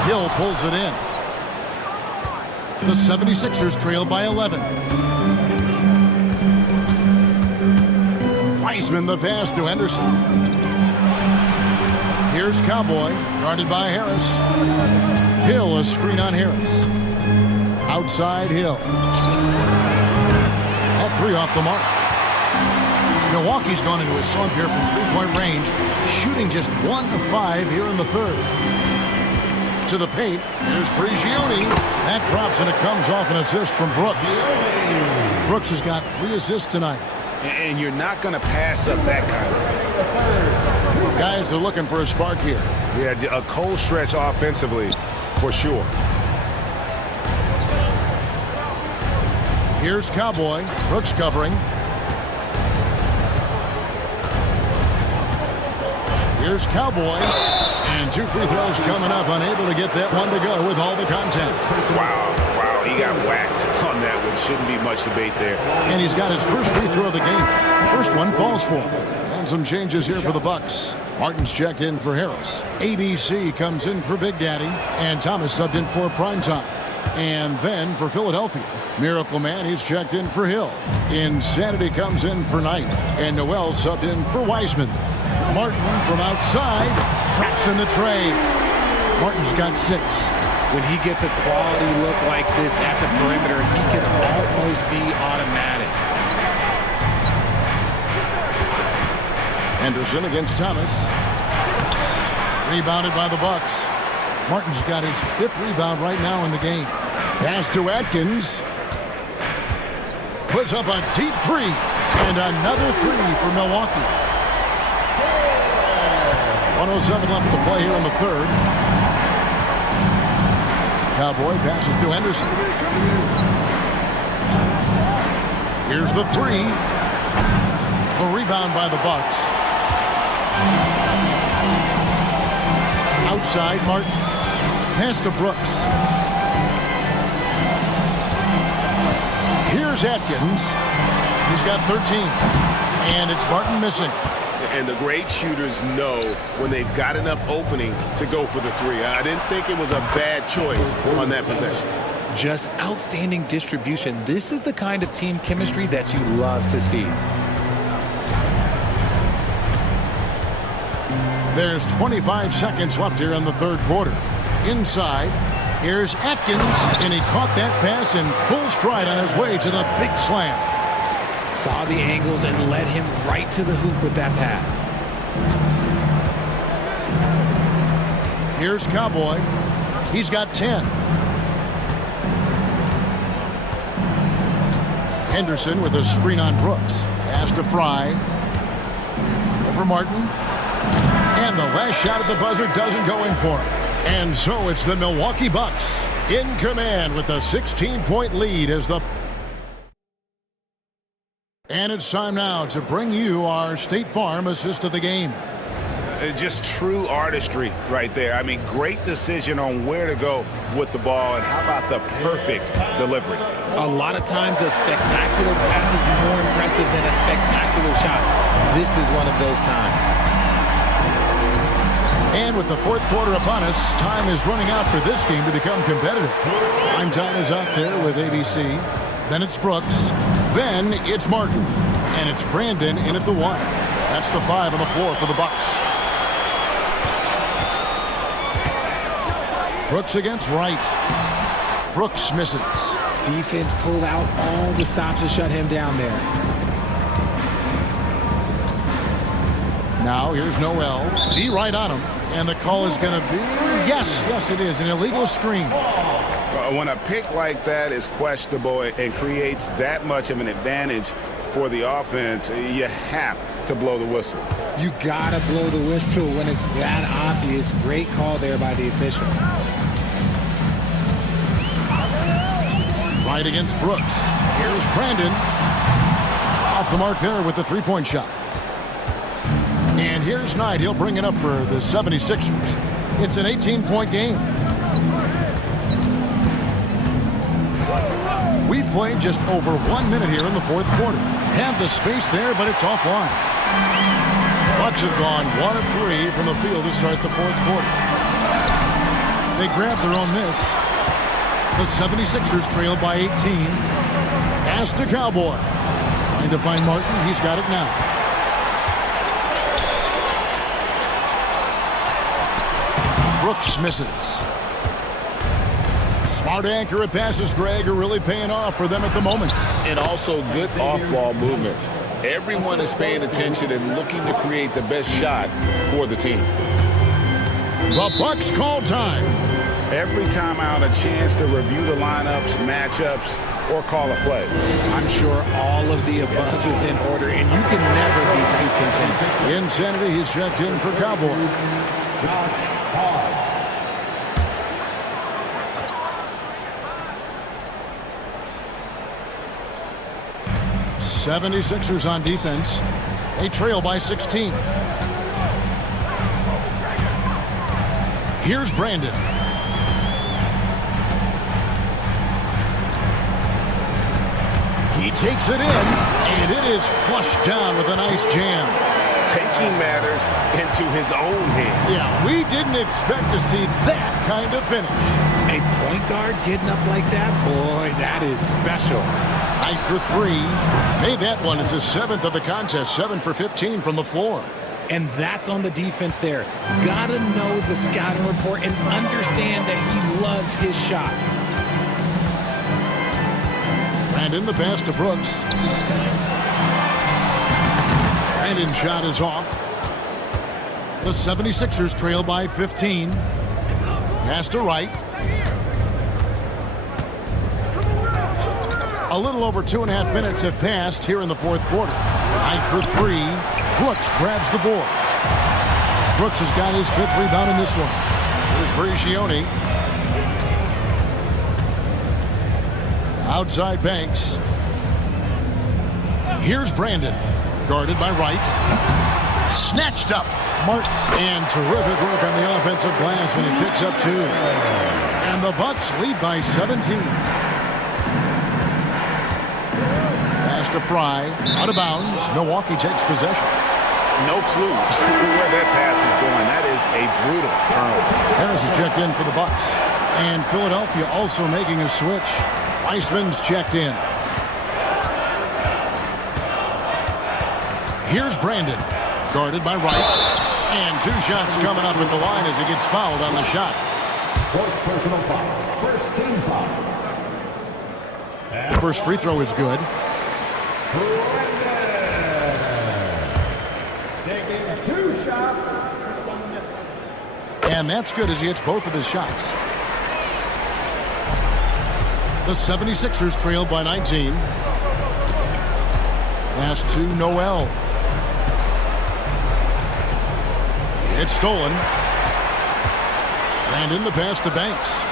Hill pulls it in. The 76ers trail by 11. Wiseman the pass to Henderson. Here's Cowboy, guarded by Harris. Hill, a screen on Harris. Outside Hill. All three off the mark. Milwaukee's gone into a slump here from three-point range, shooting just 1 of 5 here in the third. To the paint, here's Prigioni. That drops and it comes off an assist from Brooks. Brooks has got 3 assists tonight. And you're not going to pass up that kind of. Guys are looking for a spark here. Yeah, a cold stretch offensively, for sure. Here's Cowboy. Brooks covering. Here's Cowboy. And 2 free throws coming up. Unable to get that one to go with all the contact. Wow, he got whacked on that one. Shouldn't be much debate there. And he's got his first free throw of the game. First one falls for him. And some changes here for the Bucks. Martin's checked in for Harris. ABC comes in for Big Daddy. And Thomas subbed in for Primetime. And then for Philadelphia, Miracle Man, he's checked in for Hill. Insanity comes in for Knight. And Noel subbed in for Wiseman. Martin from outside traps in the tray. Martin's got 6. When he gets a quality look like this at the perimeter, he can almost be automatic. Henderson against Thomas. Rebounded by the Bucks. Martin's got his 5th rebound right now in the game. Pass to Atkins. Puts up a deep 3. And another 3 for Milwaukee. 1:07 left to play here in the third. Cowboy passes to Henderson. Here's the 3. A rebound by the Bucks. Outside, Martin. Pass to Brooks. Here's Atkins. He's got 13. And it's Martin missing. And the great shooters know when they've got enough opening to go for the 3. I didn't think it was a bad choice on that possession. Just outstanding distribution. This is the kind of team chemistry that you love to see. There's 25 seconds left here in the third quarter. Inside, here's Atkins, and he caught that pass in full stride on his way to the big slam. Saw the angles and led him right to the hoop with that pass. Here's Cowboy. He's got 10. Henderson with a screen on Brooks. Pass to Fry. Over Martin. And the last shot at the buzzer doesn't go in for him. And so it's the Milwaukee Bucks in command with a 16-point lead as the... And it's time now to bring you our State Farm assist of the game. Just true artistry right there. I mean, great decision on where to go with the ball, and how about the perfect delivery? A lot of times a spectacular pass is more impressive than a spectacular shot. This is one of those times. And with the fourth quarter upon us, time is running out for this game to become competitive. Prime time is out there with ABC. Then it's Brooks. Then it's Martin. And it's Brandon in at the 1. That's the 5 on the floor for the Bucks. Brooks against Wright. Brooks misses. Defense pulled out all the stops to shut him down there. Now here's Noel. D right on him. And the call is going to be, yes, it is, an illegal screen. When a pick like that is questionable and creates that much of an advantage for the offense, you have to blow the whistle. You gotta blow the whistle when it's that obvious. Great call there by the official. Right against Brooks. Here's Brandon. Off the mark there with the three-point shot. And here's Knight. He'll bring it up for the 76ers. It's an 18-point game. We've played just over 1 minute here in the fourth quarter. Have the space there, but it's offline. Bucks have gone 1 of 3 from the field to start the fourth quarter. They grabbed their own miss. The 76ers trail by 18. Pass to Cowboy. Trying to find Martin. He's got it now. Brooks misses. Smart accurate passes, Greg, are really paying off for them at the moment. And also good off-ball movement. Everyone is paying attention and looking to create the best shot for the team. The Bucks call time. Every time out, a chance to review the lineups, matchups, or call a play. I'm sure all of the above is in order, and you can never be too content. Insanity, he's checked in for Cowboy. 76ers on defense. They trail by 16. Here's Brandon. He takes it in, and it is flushed down with a nice jam. Taking matters into his own hands. Yeah, we didn't expect to see that kind of finish. A point guard getting up like that, boy, that is special. 9 for 3. Made that one as his 7th of the contest, 7 for 15 from the floor. And that's on the defense there. Gotta know the scouting report and understand that he loves his shot. Brandon, the pass to Brooks. Brandon's shot is off. The 76ers trail by 15. Pass to Wright. A little over 2.5 minutes have passed here in the fourth quarter. 9 for 3. Brooks grabs the board. Brooks has got his 5th rebound in this one. Here's Brigioni. Outside Banks. Here's Brandon. Guarded by Wright. Snatched up. Martin. And terrific work on the offensive glass, and he picks up 2. And the Bucks lead by 17. Pass to Fry. Out of bounds. Milwaukee takes possession. No clue where that pass was going. That is a brutal turnover. Harris is checked in for the Bucks. And Philadelphia also making a switch. Weissman's checked in. Here's Brandon. Guarded by Wright. And 2 shots coming up at the line as he gets fouled on the shot. 4th personal foul. First team foul. The first free throw is good. Taking 2 shots. And that's good as he hits both of his shots. The 76ers trailed by 19. Pass to Noel. It's stolen. Brandon, the pass to Banks.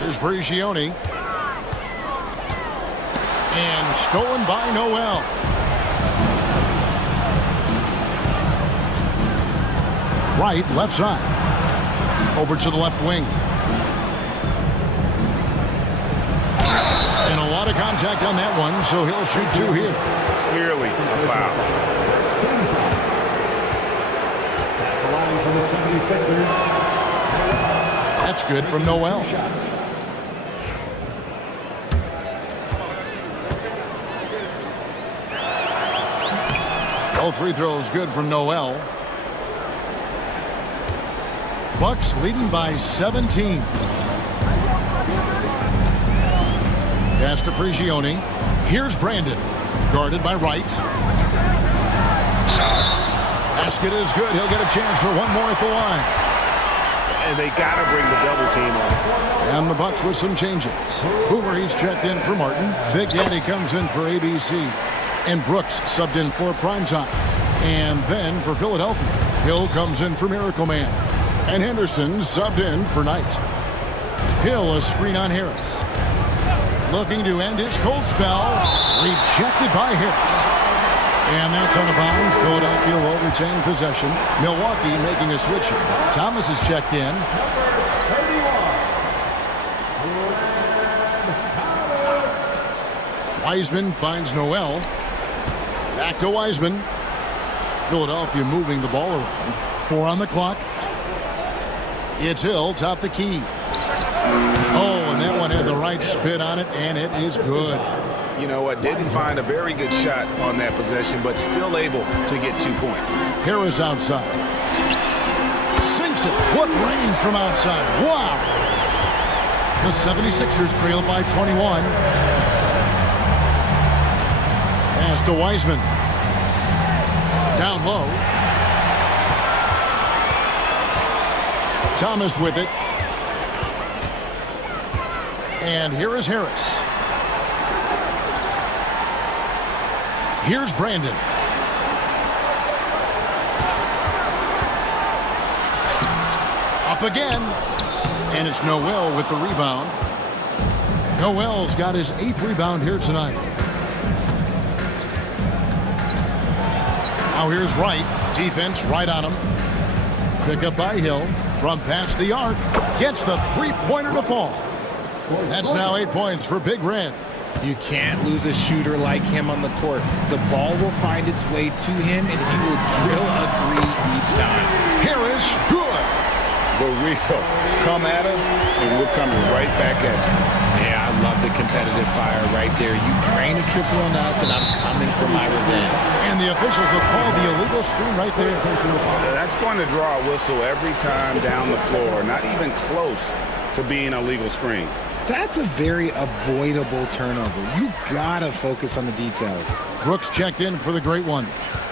Here's Brigioni. And stolen by Noel. Right, left side. Over to the left wing. And a lot of contact on that one, so he'll shoot 2 here. Clearly a foul. First team foul. At the line for the 76ers. That's good from Noel. All free throws good from Noel. Bucks leading by 17. Pass to Prigioni. Here's Brandon. Guarded by Wright. Basket is good. He'll get a chance for one more at the line. And they got to bring the double team on. And the Bucks with some changes. Boomer, he's checked in for Martin. Big Daddy comes in for ABC. And Brooks subbed in for Primetime. And then for Philadelphia, Hill comes in for Miracle Man. And Henderson subbed in for Knight. Hill a screen on Harris. Looking to end his cold spell. Rejected by Harris. And that's on the bounds. Philadelphia will retain possession. Milwaukee making a switch here. Thomas is checked in. Wiseman finds Noel. Back to Wiseman. Philadelphia moving the ball around. 4 on the clock. It's Hill, top the key. Oh, and that one had the right spin on it, and it is good. You know what? Didn't find a very good shot on that possession, but still able to get 2 points. Harris outside. Sinks it. What range from outside. Wow. The 76ers trail by 21. Pass to Wiseman. Down low. Thomas with it. And here is Harris. Here's Brandon. Up again. And it's Noel with the rebound. Noel's got his 8th rebound here tonight. Now here's Wright. Defense right on him. Pick up by Hill. From past the arc. Gets the three-pointer to fall. That's now 8 points for Big Red. You can't lose a shooter like him on the court. The ball will find its way to him, and he will drill a three each time. Harris, good. The real come at us, and we're coming right back at you. Yeah, I love the competitive fire right there. You drain a triple on us, and I'm coming for my revenge. And the officials have called the illegal screen right there. That's going to draw a whistle every time down the floor. Not even close to being a legal screen. That's a very avoidable turnover. You gotta focus on the details. Brooks checked in for the great one.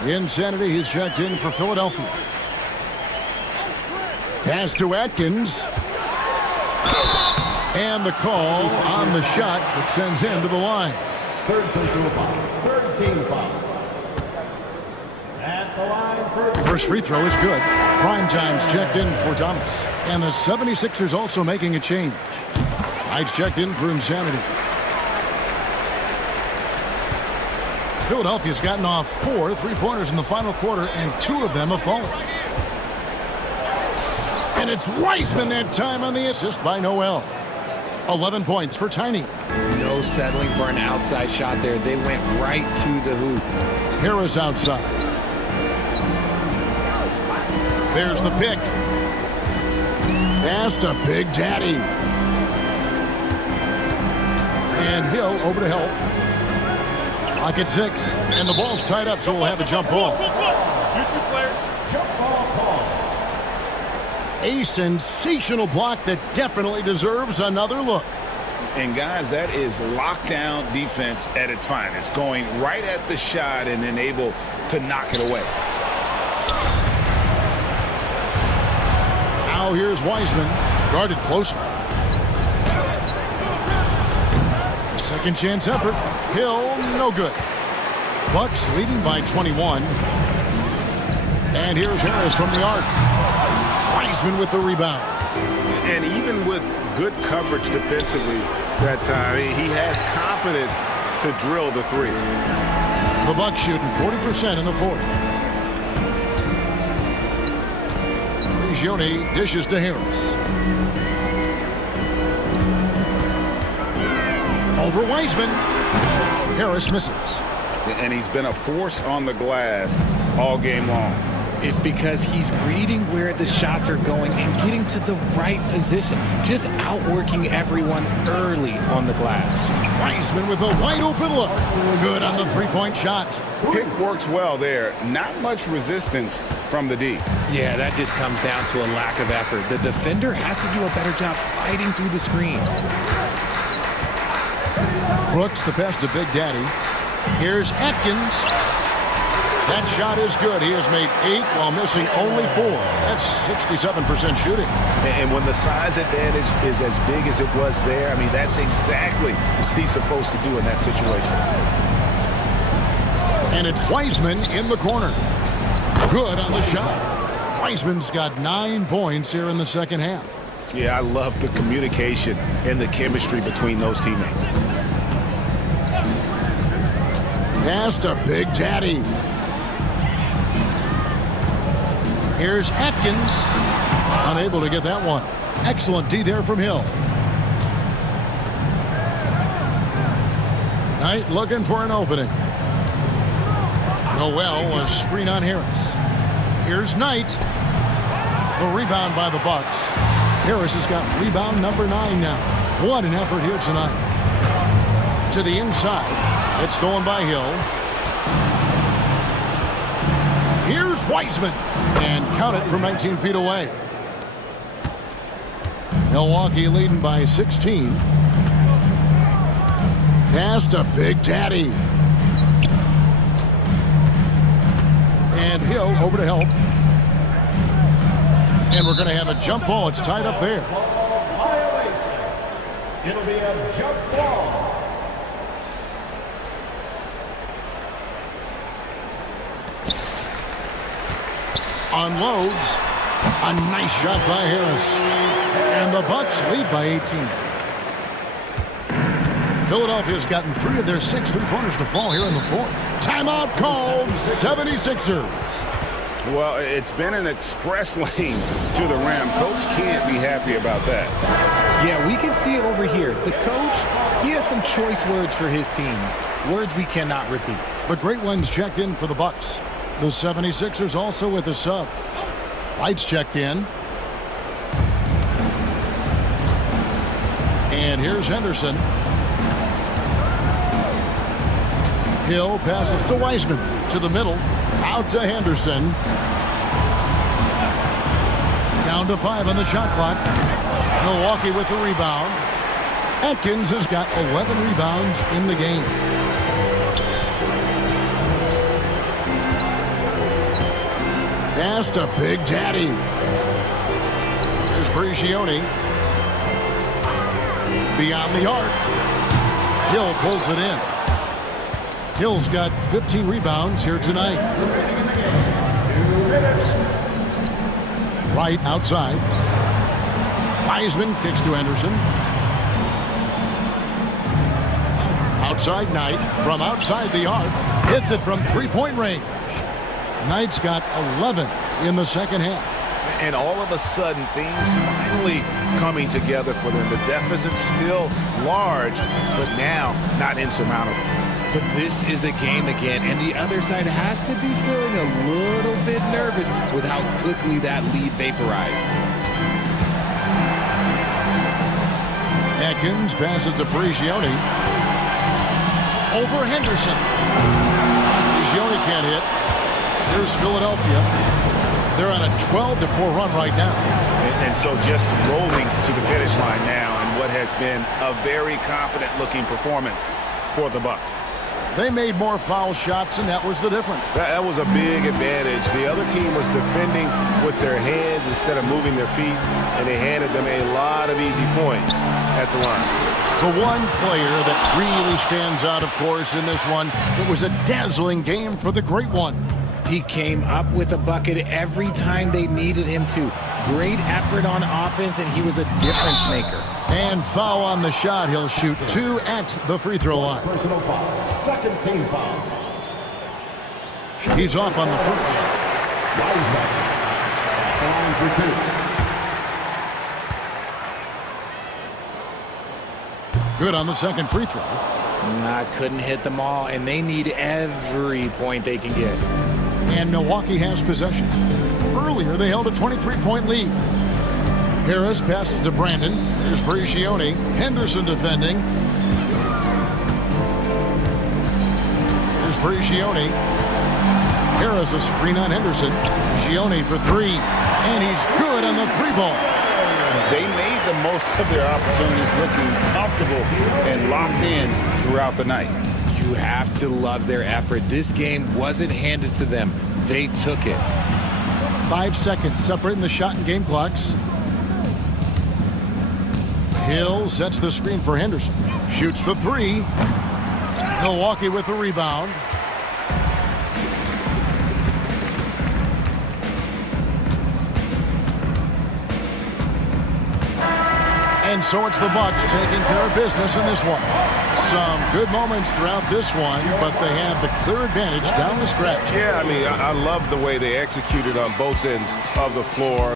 Insanity, he's checked in for Philadelphia. Pass to Atkins. And the call on the shot that sends him to the line. Third personal foul. Third team foul. At the line for... First free throw is good. Prime time's checked in for Thomas. And the 76ers also making a change. Knight's checked in for Insanity. Philadelphia's gotten off 4 3-pointers in the final quarter, and 2 of them have fallen. And it's Wiseman that time on the assist by Noel. 11 points for Tiny. No settling for an outside shot there. They went right to the hoop. Harris outside. There's the pick. Pass to Big Daddy. And Hill over to help. Clock at 6. And the ball's tied up, so we'll have a jump ball. Jump ball call. A sensational block that definitely deserves another look. And guys, that is lockdown defense at its finest. Going right at the shot and then able to knock it away. Now here's Wiseman. Guarded closely. Second chance effort. Hill, no good. Bucks leading by 21. And here's Harris from the arc. Wiseman with the rebound. And even with good coverage defensively that time, he has confidence to drill the three. The Bucks shooting 40% in the fourth. Regione dishes to Harris. Over Wiseman. Harris misses. And he's been a force on the glass all game long. It's because he's reading where the shots are going and getting to the right position. Just outworking everyone early on the glass. Wiseman with a wide open look. Good on the three-point shot. Pick works well there. Not much resistance from the D. Yeah, that just comes down to a lack of effort. The defender has to do a better job fighting through the screen. Brooks, the pass to Big Daddy. Here's Atkins. That shot is good. He has made 8 while missing only 4. That's 67% shooting. And when the size advantage is as big as it was there, I mean, that's exactly what he's supposed to do in that situation. And it's Wiseman in the corner. Good on the shot. Wiseman's got 9 points here in the second half. Yeah, I love the communication and the chemistry between those teammates. Pass to Big Daddy. Here's Atkins. Unable to get that one. Excellent D there from Hill. Knight looking for an opening. Noel, a screen on Harris. Here's Knight. The rebound by the Bucks. Harris has got rebound number 9 now. What an effort here tonight. To the inside. It's stolen by Hill. Here's Wiseman. And count it from 19 feet away. Milwaukee leading by 16. Pass to Big Daddy. And Hill over to help. And we're going to have a jump ball. It's tied up there. It'll be a jump ball. Unloads. A nice shot by Harris. And the Bucks lead by 18. Philadelphia's gotten 3 of their 6 three-pointers to fall here in the 4th. Timeout called. 76ers. Well, it's been an express lane to the rim. Coach can't be happy about that. Yeah, we can see it over here. The coach, he has some choice words for his team. Words we cannot repeat. The great ones checked in for the Bucks. The 76ers also with a sub. Lights checked in. And here's Henderson. Hill passes to Wiseman. To the middle. Out to Henderson. Down to 5 on the shot clock. Milwaukee with the rebound. Atkins has got 11 rebounds in the game. Pass to Big Daddy. Here's Prigioni. Beyond the arc. Hill pulls it in. Hill's got 15 rebounds here tonight. Right outside. Wiseman kicks to Henderson. Outside Knight from outside the arc. Hits it from three-point range. Knight's got 11 in the second half. And all of a sudden, things finally coming together for them. The deficit's still large, but now not insurmountable. But this is a game again, and the other side has to be feeling a little bit nervous with how quickly that lead vaporized. Atkins passes to Prigioni. Over Henderson. Prigioni can't hit. Here's Philadelphia. They're on a 12-4 run right now. And so just rolling to the finish line now in what has been a very confident-looking performance for the Bucks. They made more foul shots, and that was the difference. That was a big advantage. The other team was defending with their hands instead of moving their feet, and they handed them a lot of easy points at the line. The one player that really stands out, of course, in this one, it was a dazzling game for the great one. He came up with a bucket every time they needed him to. Great effort on offense, and he was a difference maker. And foul on the shot. He'll shoot 2 at the free throw line. Personal foul. Second team foul. He's off on the first. Wiseman. Off the line for 2. Good on the second free throw. Couldn't hit them all, and they need every point they can get. And Milwaukee has possession. Earlier, they held a 23-point lead. Harris passes to Brandon. Here's Prigioni. Henderson defending. Here's Prigioni. Harris a screen on Henderson. Prigioni for 3. And he's good on the 3-ball. They made the most of their opportunities, looking comfortable and locked in throughout the night. You have to love their effort. This game wasn't handed to them. They took it. 5 seconds separating the shot and game clocks. Hill sets the screen for Henderson. Shoots the 3. Milwaukee with the rebound. And so it's the Bucks taking care of business in this one. Some good moments throughout this one, but they have the clear advantage down the stretch. Yeah, I mean, I love the way they executed on both ends of the floor.